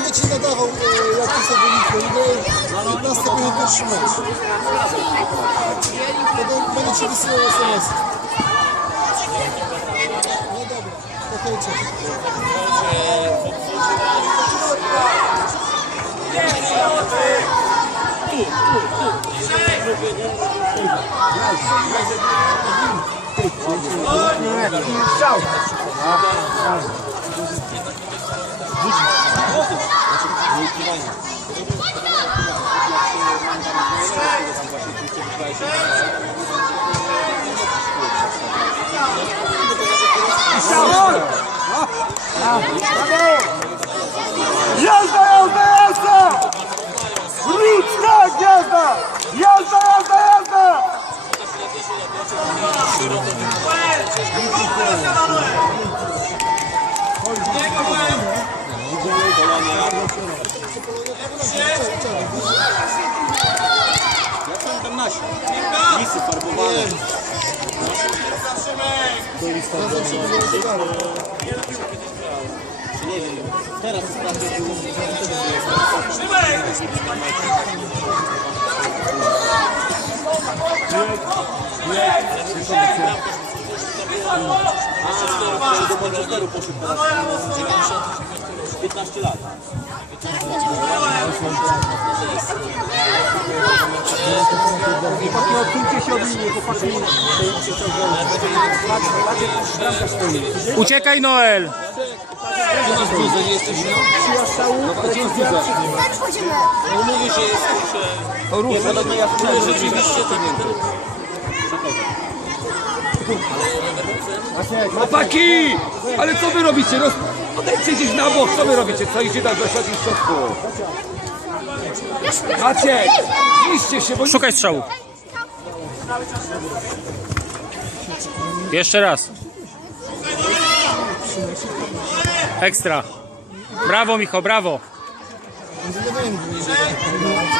będę ci nadawał, e, jak to sobie wynikło. Idę 15 będzie pierwszy mecz. Będę, będę ci wysyłał SMS. No dobra, to kończę. Язда, язда, язда! Ручка, язда! Язда, язда, язда! Широко. Jazda, jazda! Tam nasi. Lisy farbowane. Czy nie wiem, teraz sprawdzę. A, do Manchesteru poszedł. 15 lat. Chłopaki, odsuńcie się od linii, chłopaki. Uciekaj Noel! Gdzie masz bluzę, nie jesteś Tak wchodzimy. No mówisz, że jesteś... Nie, podobno ja że rzeczywiście to nie Chłopaki! Ale co wy robicie? Roz... Odejdźcie gdzieś na bok, co wy robicie? Co idzie tam do środku w środku? Maciek! Zniszcie się, bo... Szukaj strzału. Jeszcze raz. Ekstra. Brawo Micho, brawo.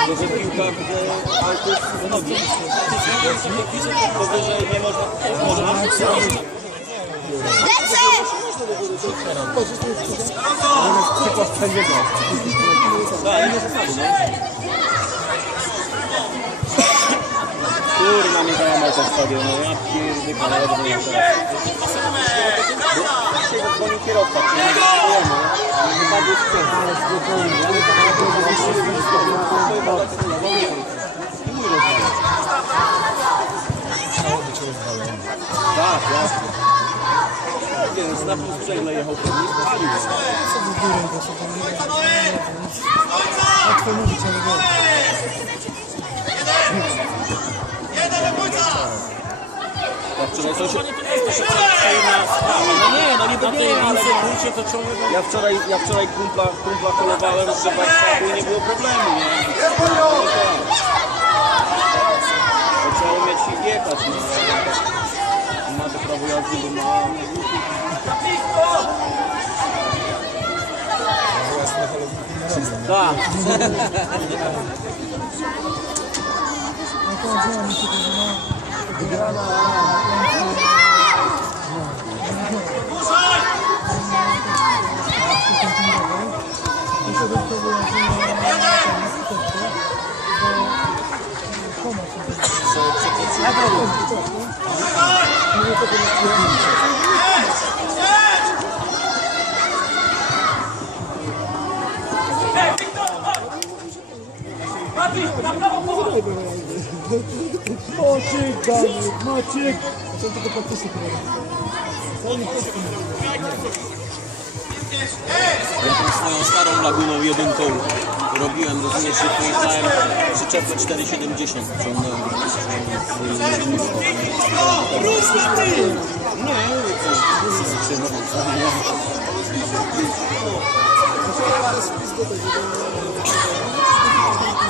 Może piłka w autos z nogi. Powyżej nie można... Można? Lecę! Zasady, no. Kurna mnie załamał ten stadion, no ja pierdykam, ale nie Dzisiaj zadzwonił kierowca, czy nie wiemy, ale chyba był sprzęt. Tak, jasne. Nie wiem, na pół sprzęgle jechał pewnie, spalił. Łatwo mówić, ale wiem. Ja wczoraj coś... No nie, no nie lince to ciągle... Ja wczoraj, ja wczoraj kumpla, kumpla kolowałem do Warszawy i nie było problemu, nie? To trzeba umieć ich jechać, nie? Ma to prawo jazdy, bo ma... Tak. Przekręcenie. Maciek, Daniel, Maciek! Chciałem tylko powiedzieć. Ja tą swoją starą laguną jedynką robiłem, rozumiesz, że pojeżdżałem przyczepę 470 ciągnąłem. Ruszmy ty! Nie, Wracamy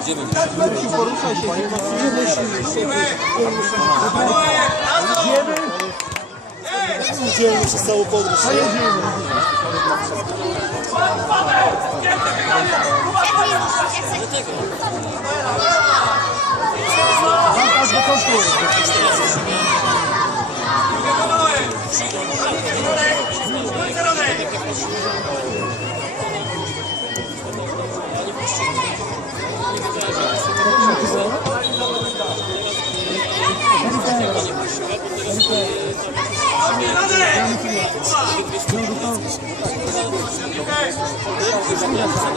Gdzie my? Idziemy przez całą podróż. Gwiazda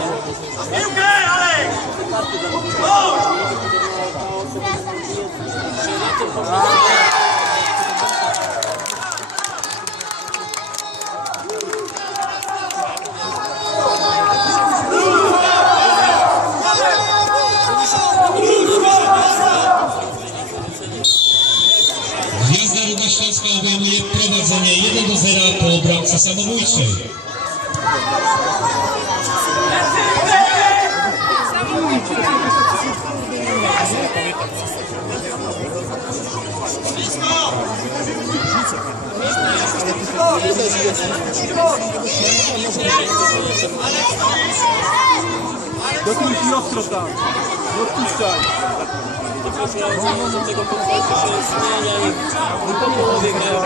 po bramce samobójczej. Do końca ostro tam. Nie odpuszczaj. Tego konfliktu się zmienia i i po połowie grają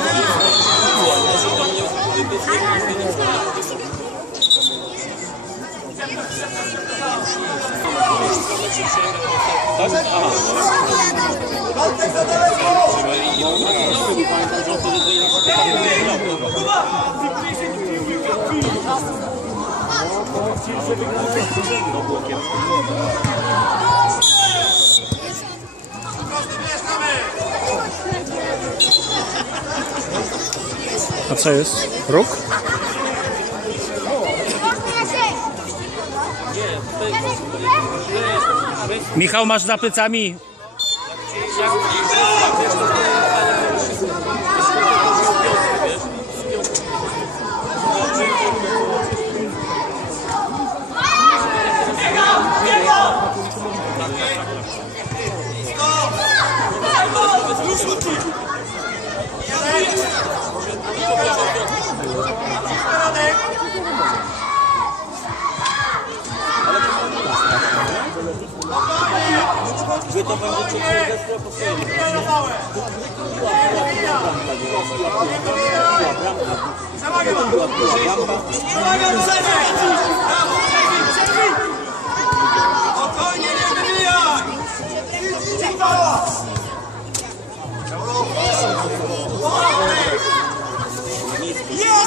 Może tam nie wybiec, Tak? Aha. Pamiętam, że on wtedy to A co jest? Róg? Michał, masz za plecami. Yes!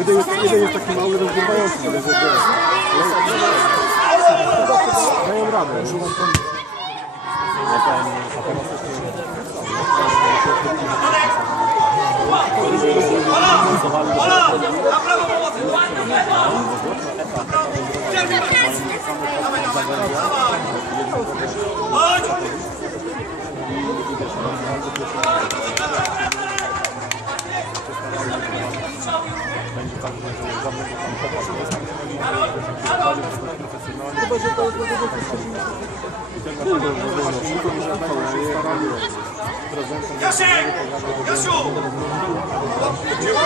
Gdy jest, taki mały, rozgrywający, że jest Dają radę. Ola! Ola! Na! Thank you będzie tak, że żadnego tam popasu nie stanie. Chyba, że to jest I tak naprawdę, nikogo nie żadnego się starali prezentem. Jasiu! Tego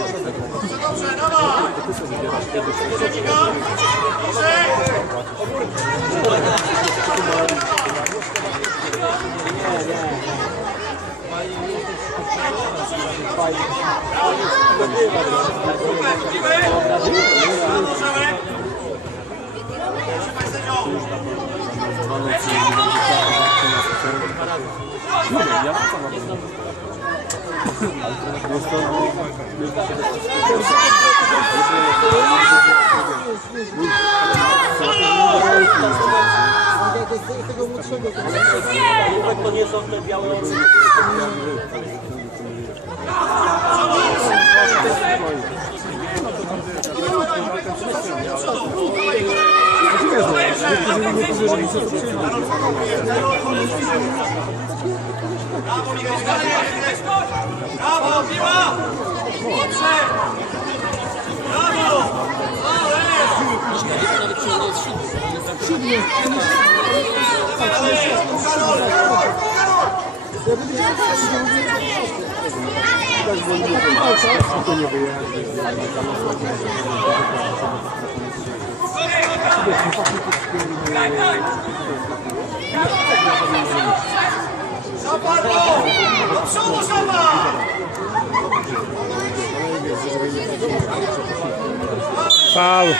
młodszego. Faul. Ale ładna pogoda, my tam na Warszawie wyjeżdżali Wczoraj 17.30 byliśmy w Janów, nie? To jedyny z tych, Ruszaj,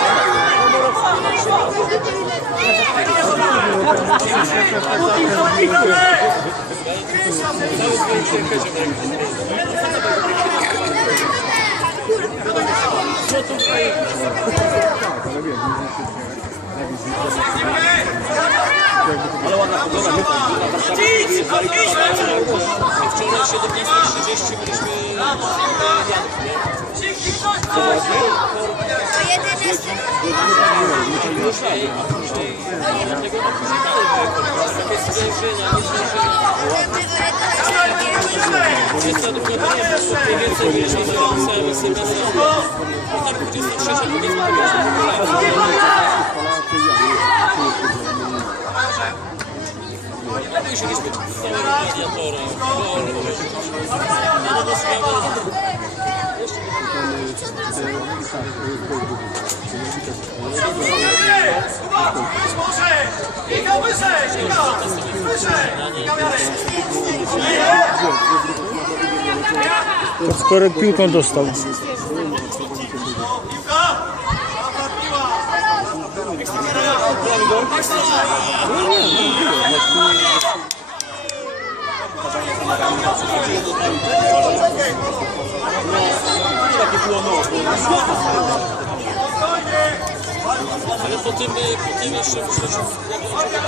a ale ładna pogoda, nie tak. Wczoraj 17.30 byliśmy na Janów, nie? 20 druga to nie jest najwięcej wyjeżdża za całym SMS-em. Tam 23 powiedzmy to miesiąc w ogóle. Lepiej się niż całe gladiatory, gol, jednego słabo. Skorek piłką dostał. Ale po tym, po tym jeszcze myślę, że jak będzie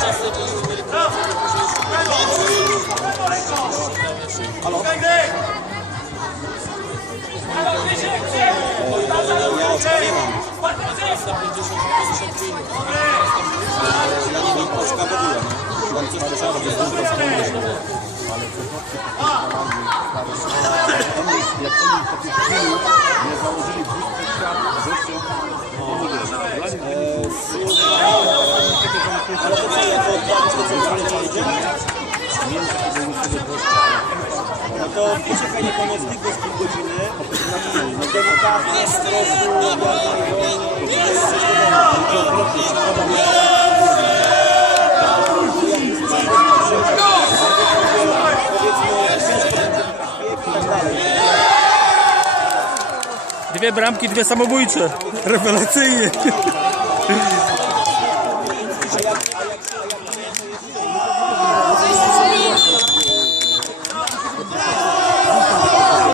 czas, to będziemy mieli No to poczekaj nie koniec tych bez pół godziny. Delikatnie, z trostu, Dwie bramki, dwie samobójcze. Rewelacyjnie.